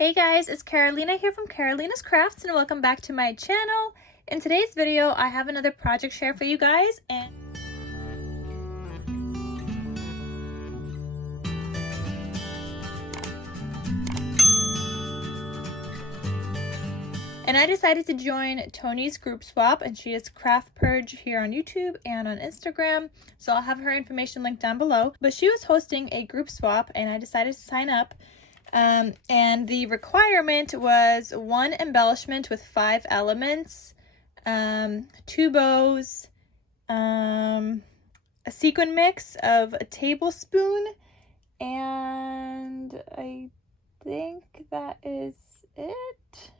Hey guys, it's Carolina here from KarolinasKrafts and welcome back to my channel. In today's video, I have another project share for you guys and I decided to join Toni's group swap, and she is CraftPurge here on YouTube and on Instagram, so I'll have her information linked down below. But she was hosting a group swap and I decided to sign up. And the requirement was 1 embellishment with 5 elements, 2 bows, a sequin mix of a tablespoon, and I think that is it.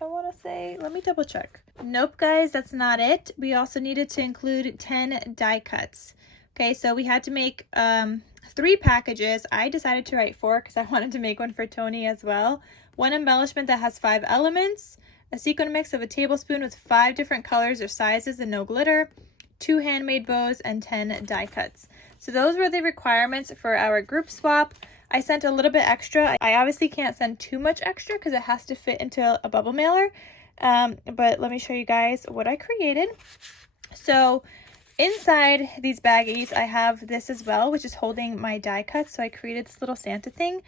I want to say, let me double check. Nope, guys, that's not it. We also needed to include 10 die cuts. Okay, so we had to make 3 packages. I decided to write 4 because I wanted to make one for Toni as well. 1 embellishment that has 5 elements, a sequin mix of a tablespoon with 5 different colors or sizes and no glitter, 2 handmade bows, and 10 die cuts. So those were the requirements for our group swap. I sent a little bit extra. I obviously can't send too much extra because it has to fit into a bubble mailer. But let me show you guys what I created. So inside these baggies, I have this as well, which is holding my die cut. So I created this little Santa thing.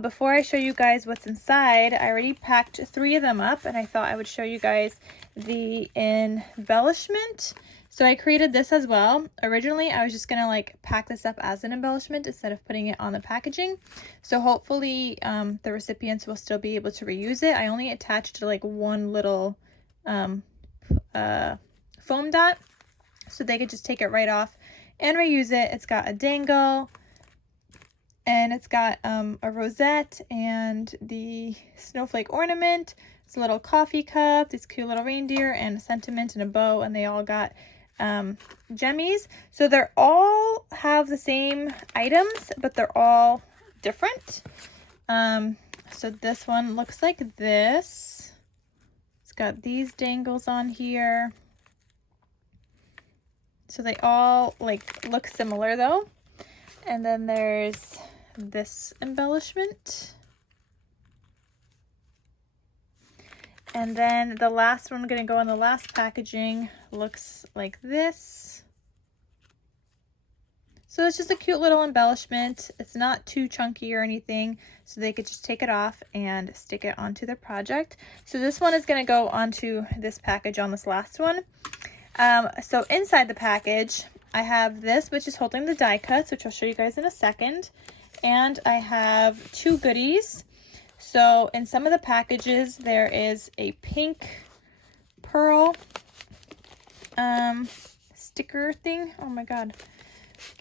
Before I show you guys what's inside, I already packed 3 of them up, and I thought I would show you guys the embellishment. So I created this as well. Originally, I was just gonna like pack this up as an embellishment instead of putting it on the packaging. So hopefully the recipients will still be able to reuse it. I only attached like one little foam dot, so they could just take it right off and reuse it. It's got a dangle, and it's got a rosette and the snowflake ornament. It's a little coffee cup, this cute little reindeer, and a sentiment and a bow, and they all got gemmies. So they're all have the same items, but they're all different. So this one looks like this. It's got these dangles on here. So they all like look similar though. And then there's this embellishment. And then the last one going to go in the last packaging looks like this. So it's just a cute little embellishment. It's not too chunky or anything, so they could just take it off and stick it onto their project. So this one is going to go onto this package on this last one. So inside the package, I have this, which is holding the die cuts, which I'll show you guys in a second. And I have 2 goodies. So in some of the packages, there is a pink pearl sticker thing. Oh my god,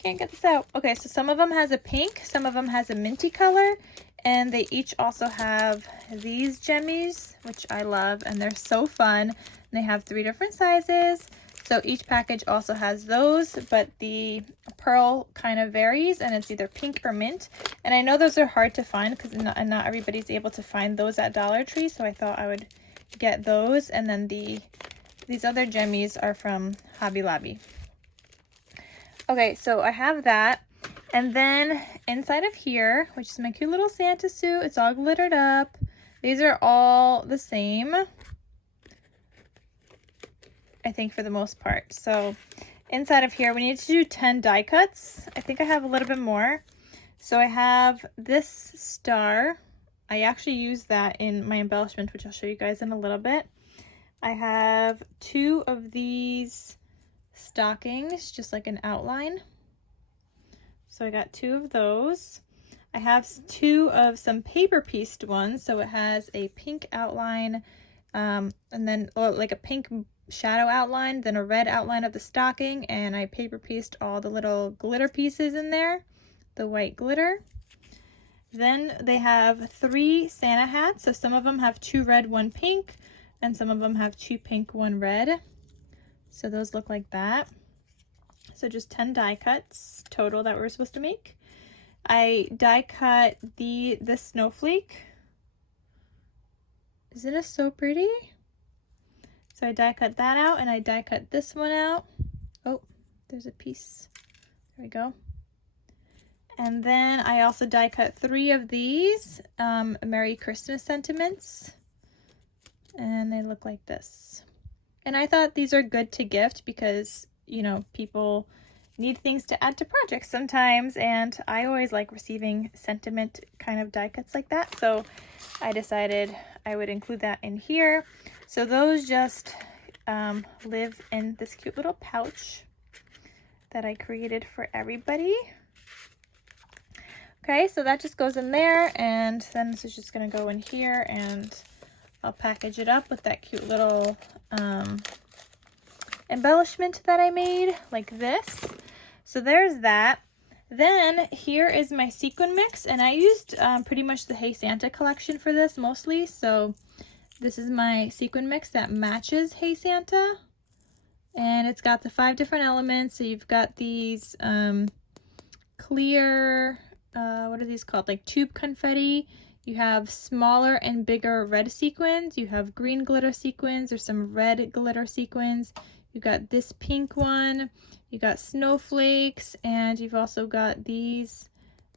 can't get this out. Okay, so some of them has a pink, some of them has a minty color, and they each also have these gemmies, which I love, and they're so fun. And they have 3 different sizes. So each package also has those, but the pearl kind of varies, and it's either pink or mint. And I know those are hard to find because not everybody's able to find those at Dollar Tree, so I thought I would get those. And then these other gemmies are from Hobby Lobby. Okay, so I have that. And then inside of here, which is my cute little Santa suit, it's all glittered up. These are all the same, I think, for the most part. So inside of here, we need to do 10 die cuts. I think I have a little bit more. So I have this star. I actually used that in my embellishment, which I'll show you guys in a little bit. I have 2 of these stockings, just like an outline. So I got 2 of those. I have 2 of some paper pieced ones. So it has a pink outline, and then like a pink shadow outline, then a red outline of the stocking, and I paper pieced all the little glitter pieces in there, the white glitter. Then they have 3 Santa hats. So some of them have 2 red, 1 pink, and some of them have 2 pink, 1 red. So those look like that. So just 10 die cuts total that we're supposed to make. I die cut this snowflake. Isn't it so pretty? So I die cut that out, and I die cut this one out. Oh, there's a piece. There we go. And then I also die cut 3 of these Merry Christmas sentiments. And they look like this. And I thought these are good to gift because, you know, people need things to add to projects sometimes, and I always like receiving sentiment kind of die cuts like that, so I decided I would include that in here. So those just live in this cute little pouch that I created for everybody. Okay, so that just goes in there, and then this is just going to go in here, and I'll package it up with that cute little embellishment that I made, like this. So there's that. Then here is my sequin mix, and I used pretty much the Hey Santa collection for this mostly. So this is my sequin mix that matches Hey Santa, and it's got the 5 different elements. So you've got these clear, what are these called? Like tube confetti. You have smaller and bigger red sequins. You have green glitter sequins. There's some red glitter sequins. You've got this pink one. You got snowflakes, and you've also got these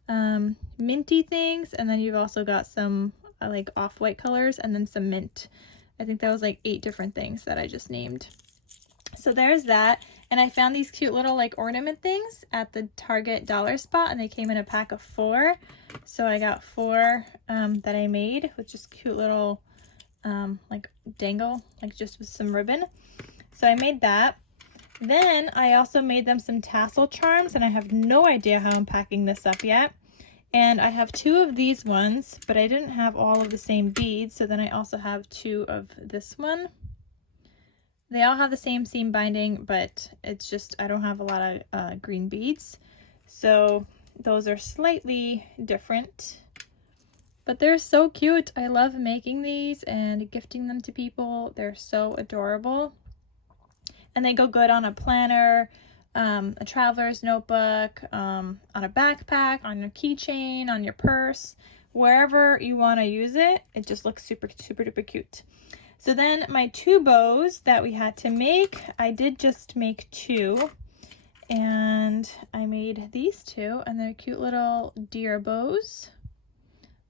minty things, and then you've also got some like off-white colors, and then some mint. I think that was like 8 different things that I just named. So there's that. And I found these cute little like ornament things at the Target dollar spot, and they came in a pack of 4. So I got 4 that I made with just cute little like dangle, like just with some ribbon. So I made that. Then I also made them some tassel charms, and I have no idea how I'm packing this up yet. And I have 2 of these ones, but I didn't have all of the same beads, so then I also have 2 of this one. They all have the same seam binding, but it's just I don't have a lot of green beads. So those are slightly different. But they're so cute. I love making these and gifting them to people. They're so adorable. And they go good on a planner, a traveler's notebook, on a backpack, on your keychain, on your purse, wherever you want to use it. It just looks super, super duper cute. So then my 2 bows that we had to make, I did just make 2, and I made these 2, and they're cute little deer bows.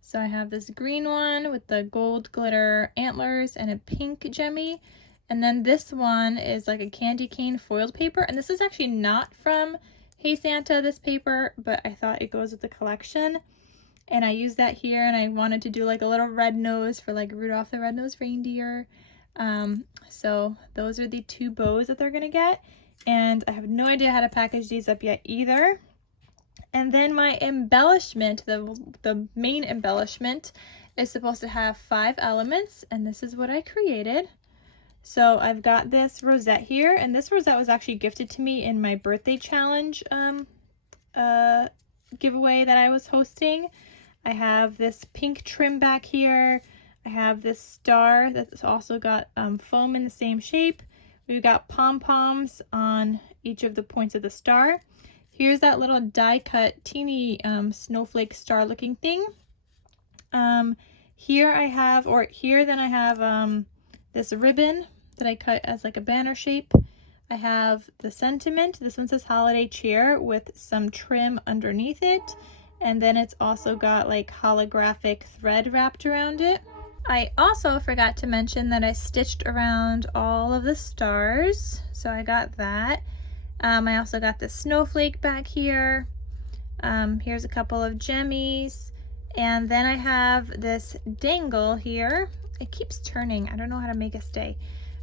So I have this green one with the gold glitter antlers and a pink gemmy, and then this one is like a candy cane foiled paper, and this is actually not from Hey Santa, this paper, but I thought it goes with the collection. And I used that here, and I wanted to do like a little red nose for like Rudolph the Red-Nosed Reindeer. So those are the 2 bows that they're gonna get. And I have no idea how to package these up yet either. And then my embellishment, the main embellishment, is supposed to have 5 elements, and this is what I created. So I've got this rosette here, and this rosette was actually gifted to me in my birthday challenge giveaway that I was hosting. I have this pink trim back here. I have this star that's also got foam in the same shape. We've got pom-poms on each of the points of the star. Here's that little die cut teeny snowflake star looking thing. Here I have this ribbon that I cut as like a banner shape. I have the sentiment. This one says holiday cheer with some trim underneath it. And then it's also got like holographic thread wrapped around it. I also forgot to mention that I stitched around all of the stars. So I got that. I also got the snowflake back here. Here's a couple of gemmies. And then I have this dangle here. It keeps turning. I don't know how to make it stay.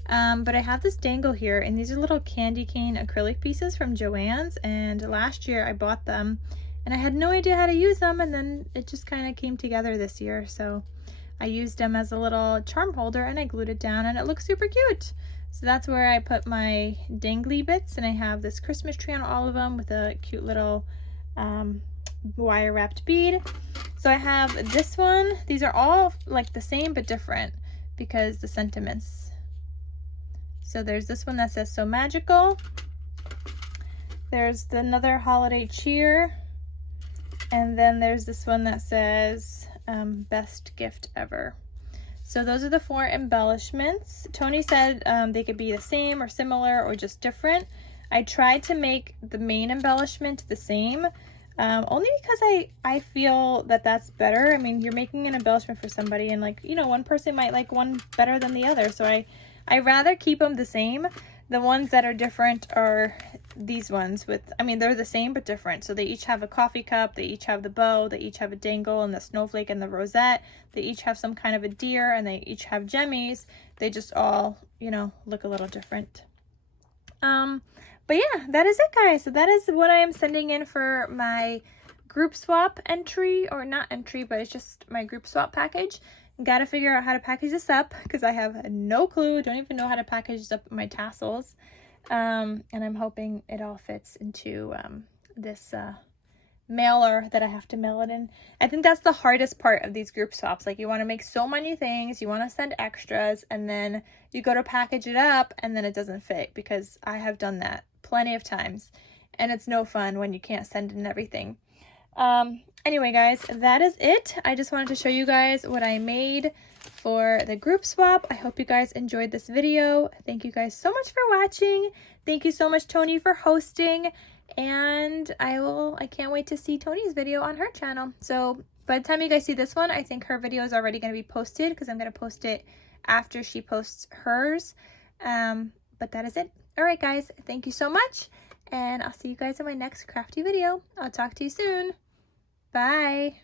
But I have this dangle here, and these are little candy cane acrylic pieces from Joann's, and last year I bought them and I had no idea how to use them, and then it just kind of came together this year. So I used them as a little charm holder, and I glued it down, and it looks super cute. So that's where I put my dangly bits, and I have this Christmas tree on all of them with a cute little wire wrapped bead. So I have this one. These are all like the same but different because the sentiments. So there's this one that says so magical. There's another holiday cheer. And then there's this one that says best gift ever. So those are the 4 embellishments. Toni said they could be the same or similar or just different. I tried to make the main embellishment the same, Only because I feel that that's better. I mean, you're making an embellishment for somebody, and like, you know, one person might like one better than the other. So I rather keep them the same. The ones that are different are these ones with, I mean, they're the same but different. So they each have a coffee cup, they each have the bow, they each have a dangle and the snowflake and the rosette. They each have some kind of a deer, and they each have jemmies. They just all, you know, look a little different. But yeah, that is it, guys. So that is what I am sending in for my group swap entry, or not entry, but it's just my group swap package. Got to figure out how to package this up because I have no clue. Don't even know how to package up my tassels. And I'm hoping it all fits into this mailer that I have to mail it in. I think that's the hardest part of these group swaps. Like, you want to make so many things, you want to send extras, and then you go to package it up and then it doesn't fit, because I have done that plenty of times and it's no fun when you can't send in everything. Anyway, guys, that is it. I just wanted to show you guys what I made for the group swap. I hope you guys enjoyed this video. Thank you guys so much for watching. Thank you so much, Toni, for hosting. And I can't wait to see Toni's video on her channel. So by the time you guys see this one, I think her video is already going to be posted, because I'm going to post it after she posts hers. But that is it. All right, guys, thank you so much. And I'll see you guys in my next crafty video. I'll talk to you soon. Bye.